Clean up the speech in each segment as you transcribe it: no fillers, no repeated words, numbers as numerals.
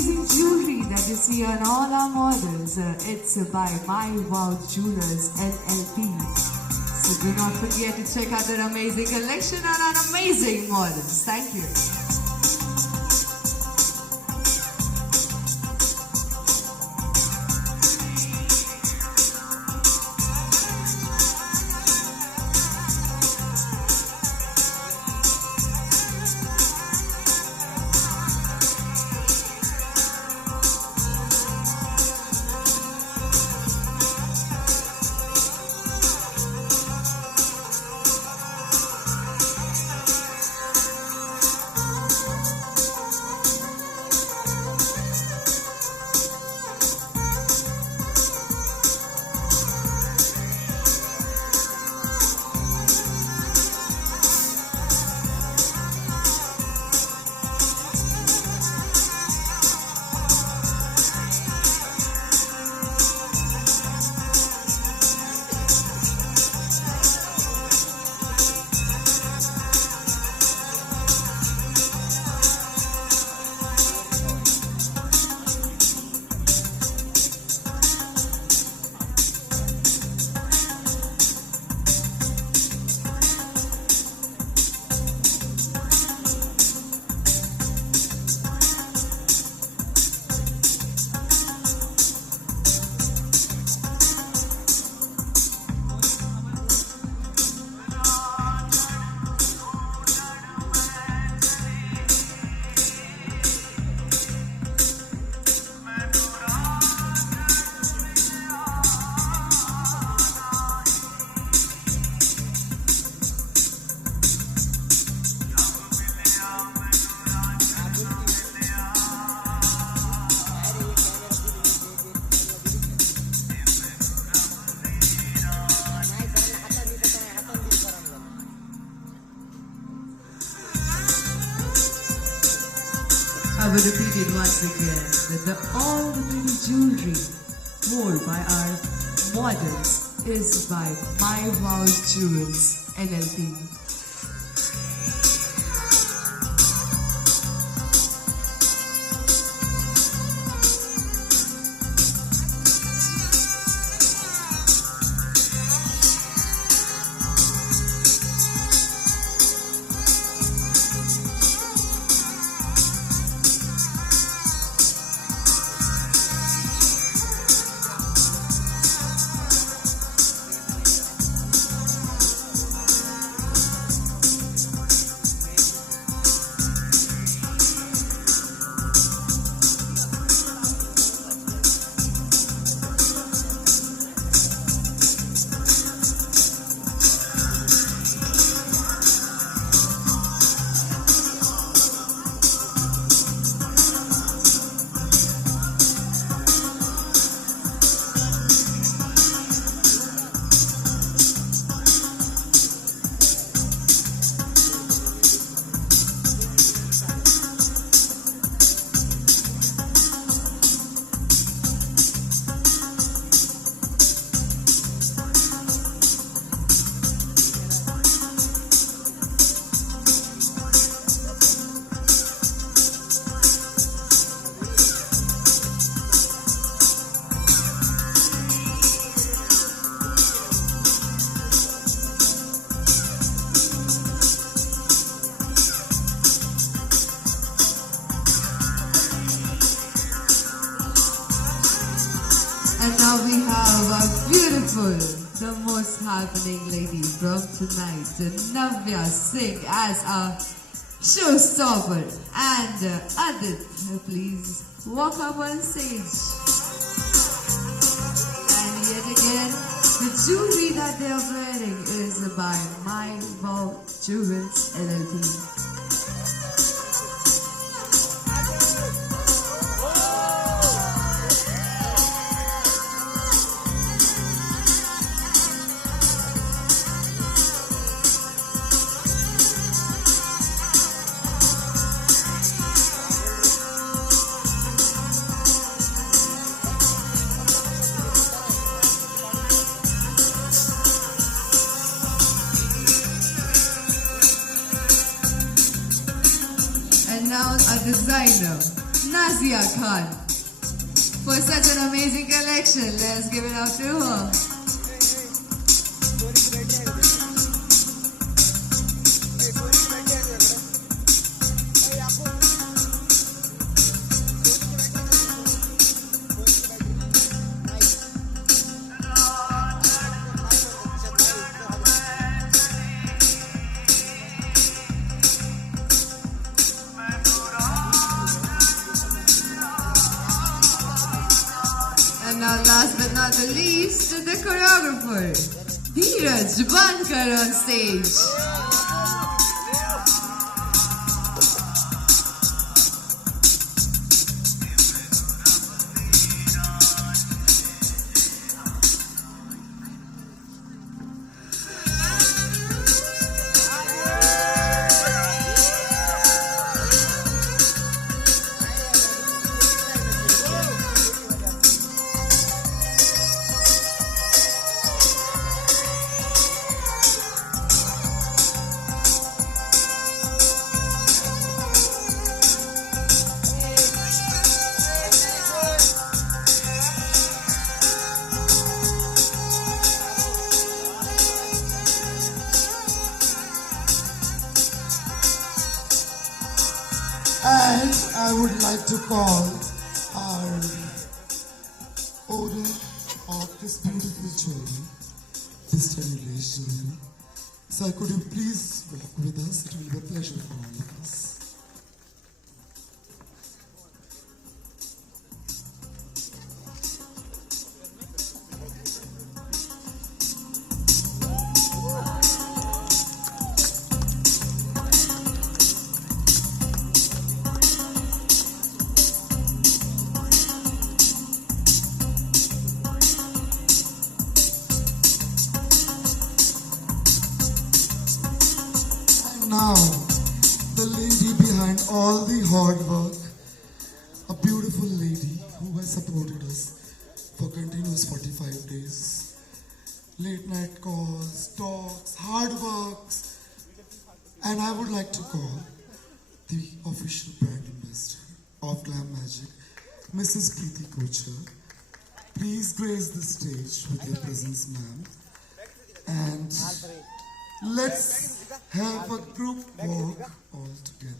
amazing jewelry that you see on all our models. It's by My Wow Jewelers LLP. So do not forget to check out their amazing collection and our amazing models. Thank you. I will repeat it once again that all the pretty jewelry worn by our models is by My Wow Jewels LLP. And now we have our beautiful, the most happening lady from tonight, Naziya Singh as our showstopper. And Adit, please walk up on stage. And yet again, the jewelry that they are wearing is by My Wow Jewels LLP. Now a designer, Naziya Khan for such an amazing collection. Let's give it up to her. And now last but not the least, the choreographer, Dheeraj Bankar on stage. And I would like to call our owner of this beautiful jewelry, Mr. Nilesh Jewelry. So could you please walk with us? It will be a pleasure for all of us. Now, the lady behind all the hard work, a beautiful lady who has supported us for continuous 45 days. Late night calls, talks, hard works, and I would like to call the official brand ambassador of Glam Magic, Mrs. Preeti Kochar. Please grace the stage with your presence, ma'am. And let's have a group walk all together.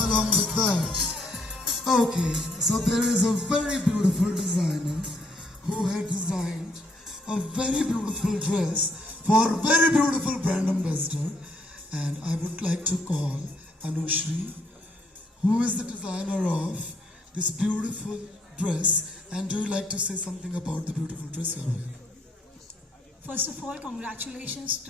Along with that, okay, so there is a very beautiful designer who had designed a very beautiful dress for a very beautiful brand ambassador, and I would like to call Anushri, who is the designer of this beautiful dress. And do you like to say something about the beautiful dress you're wearing? First of all, congratulations to